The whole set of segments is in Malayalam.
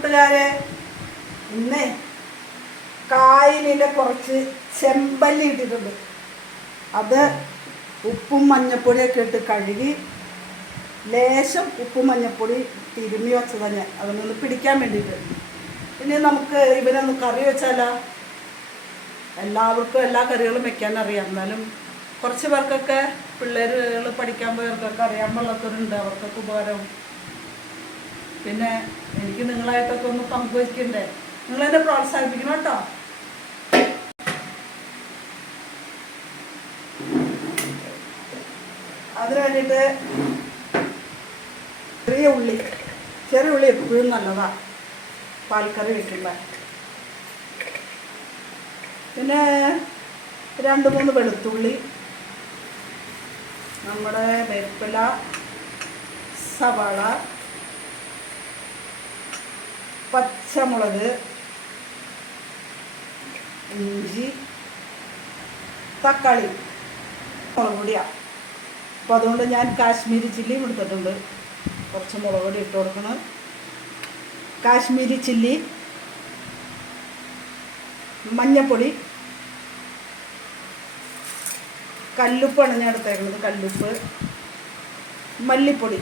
കൂട്ടുകാരെ, ഇന്ന് കായലിലെ കുറച്ച് ചെമ്പല്ലി ഇട്ടിട്ടുണ്ട്. അത് ഉപ്പും മഞ്ഞപ്പൊടിയൊക്കെ ഇട്ട് കഴുകി ലേശം ഉപ്പും മഞ്ഞപ്പൊടി തിരുമ്മി വെച്ചത് തന്നെ, അതൊന്ന് പിടിക്കാൻ വേണ്ടിയിട്ട്. ഇനി നമുക്ക് ഇവനൊന്ന് കറി വെച്ചാലോ? എല്ലാവർക്കും എല്ലാ കറികളും വെക്കാൻ അറിയാം, എന്നാലും കുറച്ച് പേർക്കൊക്കെ പിള്ളേരുകൾ പഠിക്കാൻ പോയവർക്കൊക്കെ അറിയാൻ പാടില്ലാത്തവരുണ്ട്, അവർക്കൊക്കെ ഉപകാരവും. പിന്നെ എനിക്ക് നിങ്ങളായിട്ടൊക്കെ ഒന്ന് പങ്കുവയ്ക്കണ്ടേ, നിങ്ങളെന്നെ പ്രോത്സാഹിപ്പിക്കണം കേട്ടോ. അതിന് വേണ്ടിയിട്ട് ചെറിയ ഉള്ളി എപ്പോഴും നല്ലതാണ് പാൽക്കറി വെക്കുമ്പോൾ. പിന്നെ 2-3 വെളുത്തുള്ളി, നമ്മുടെ വേപ്പില, സവാള, പച്ചമുളക്, ഇഞ്ചി, തക്കാളി, മുളക് പൊടിയാണ്. അപ്പോൾ അതുകൊണ്ട് ഞാൻ കാശ്മീരി ചില്ലിയും എടുത്തിട്ടുണ്ട്. കുറച്ച് മുളക് പൊടി ഇട്ട് കൊടുക്കണം. കാശ്മീരി ചില്ലി, മഞ്ഞൾപ്പൊടി, കല്ലുപ്പാണ് ഞാൻ എടുത്തേക്കുന്നത്, കല്ലുപ്പ്, മല്ലിപ്പൊടി.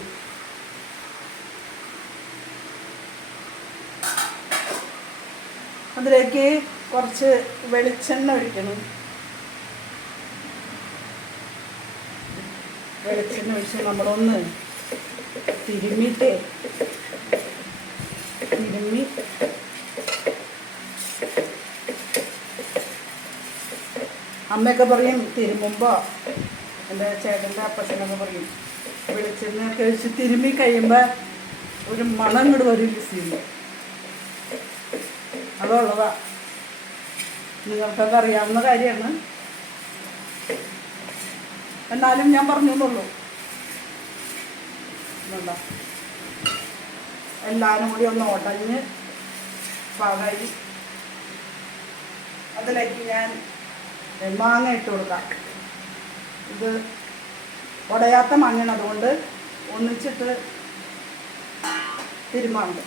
അതിലേക്ക് കുറച്ച് വെളിച്ചെണ്ണ ഒഴിക്കണം. വെളിച്ചെണ്ണ ഒഴിച്ച് നമ്മളൊന്ന് തിരുമ്മി അമ്മയൊക്കെ പറയും തിരുമ്മുമ്പോൾ, എൻ്റെ ചേട്ടൻ്റെ അപ്പച്ചനൊക്കെ പറയും വെളിച്ചെണ്ണയൊക്കെ ഒഴിച്ച് തിരുമ്മി കഴിയുമ്പോൾ ഒരു മണം ഇങ്ങോട്ട് വരും സീന്. അതുള്ളതാ, നിങ്ങൾക്കൊക്കെ അറിയാവുന്ന കാര്യമാണ്, എന്നാലും ഞാൻ പറഞ്ഞെന്നുള്ളൂ. എന്താ എല്ലാവരും കൂടി ഒന്ന് ഉടഞ്ഞ് പാകായി. അതിലേക്ക് ഞാൻ മാങ്ങ ഇട്ട് കൊടുക്കാം. ഇത് ഉടയാത്ത മാങ്ങയാണ്, അതുകൊണ്ട് ഒന്നിച്ചിട്ട് തിരുമാണ്ട്.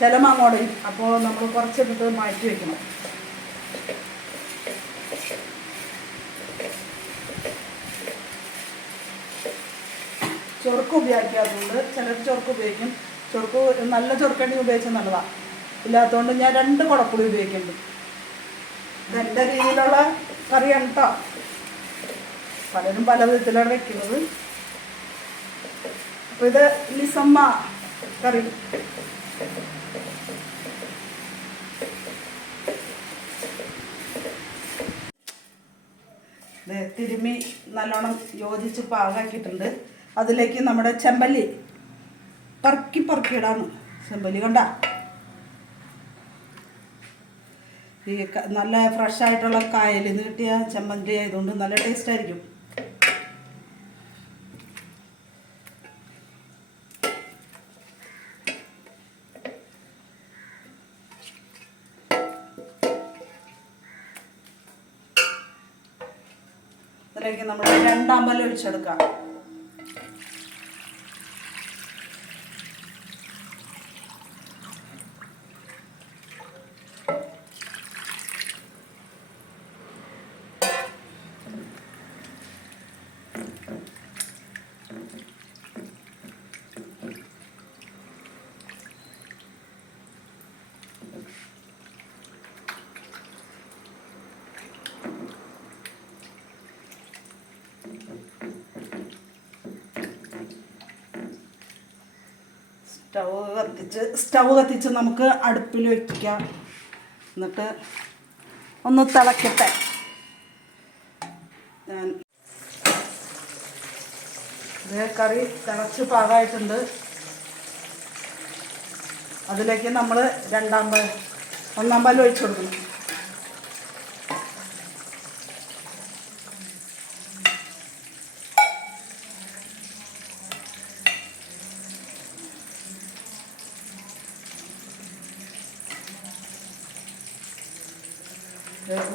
ചില മാങ്ങ ഉടയും, അപ്പോൾ നമ്മൾ കുറച്ചിട്ടിട്ട് മാറ്റി വയ്ക്കണം. ചൊറുക്ക് ഉപയോഗിക്കാത്തതുകൊണ്ട് ചിലർ ചൊറുക്ക് ഉപയോഗിക്കും. ചൊറുക്ക് നല്ല ചൊറുക്കണ്ടി ഉപയോഗിച്ചാൽ നല്ലതാണ്. ഇല്ലാത്തതുകൊണ്ട് ഞാൻ 2 കുടപ്പുളി ഉപയോഗിക്കുന്നുണ്ട്. ഇതെൻ്റെ രീതിയിലുള്ള കറിയാണ് കേട്ടോ. പലരും പല വിധത്തിലാണ് വെക്കുന്നത്. അപ്പോൾ ഇത് ലിസമ്മ കറി. തിരുമ്മി നല്ലോണം യോജിച്ച് പാകാക്കിയിട്ടുണ്ട്. അതിലേക്ക് നമ്മുടെ ചെമ്പല്ലി പറക്കിയിടാന്ന്. ചെമ്പല്ലി കണ്ട ഈ നല്ല ഫ്രഷായിട്ടുള്ള കായലിൽ നിന്ന് കിട്ടിയ ചെമ്പല്ലി ആയതുകൊണ്ട് നല്ല ടേസ്റ്റ് ആയിരിക്കും. അതിലേക്ക് നമ്മൾ 2 അമ്പലം ഒഴിച്ചെടുക്കാം. സ്റ്റൗ കത്തിച്ച് നമുക്ക് അടുപ്പിൽ വയ്ക്കാം. എന്നിട്ട് ഒന്ന് തിളക്കട്ടെ. ഞാൻ ഇത് കറി തിളച്ച് പാകമായിട്ടുണ്ട്. അതിലേക്ക് നമ്മൾ 1 പാൽ ഒഴിച്ചു കൊടുക്കണം.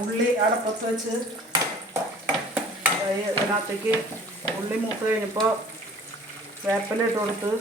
ഉള്ളി അടപ്പത്ത് വെച്ച് ഇതിനകത്തേക്ക് ഉള്ളി മൂത്ത് കഴിഞ്ഞപ്പോൾ വേപ്പില ഇട്ട് കൊടുത്ത്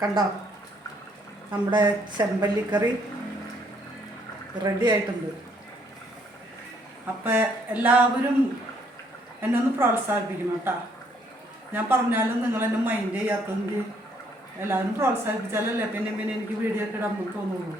കണ്ടോ, നമ്മുടെ ചെമ്പല്ലിക്കറി റെഡി ആയിട്ടുണ്ട്. അപ്പം എല്ലാവരും എന്നെ ഒന്ന് പ്രോത്സാഹിപ്പിക്കണം കേട്ടോ. ഞാൻ പറഞ്ഞാലും നിങ്ങളെന്നെ മൈൻഡ് ചെയ്യാത്തതെങ്കിൽ എല്ലാവരും പ്രോത്സാഹിപ്പിച്ചാലല്ലേ പിന്നെ എനിക്ക് വീഡിയോ ഒക്കെ ഇടാൻ തോന്നുള്ളൂ.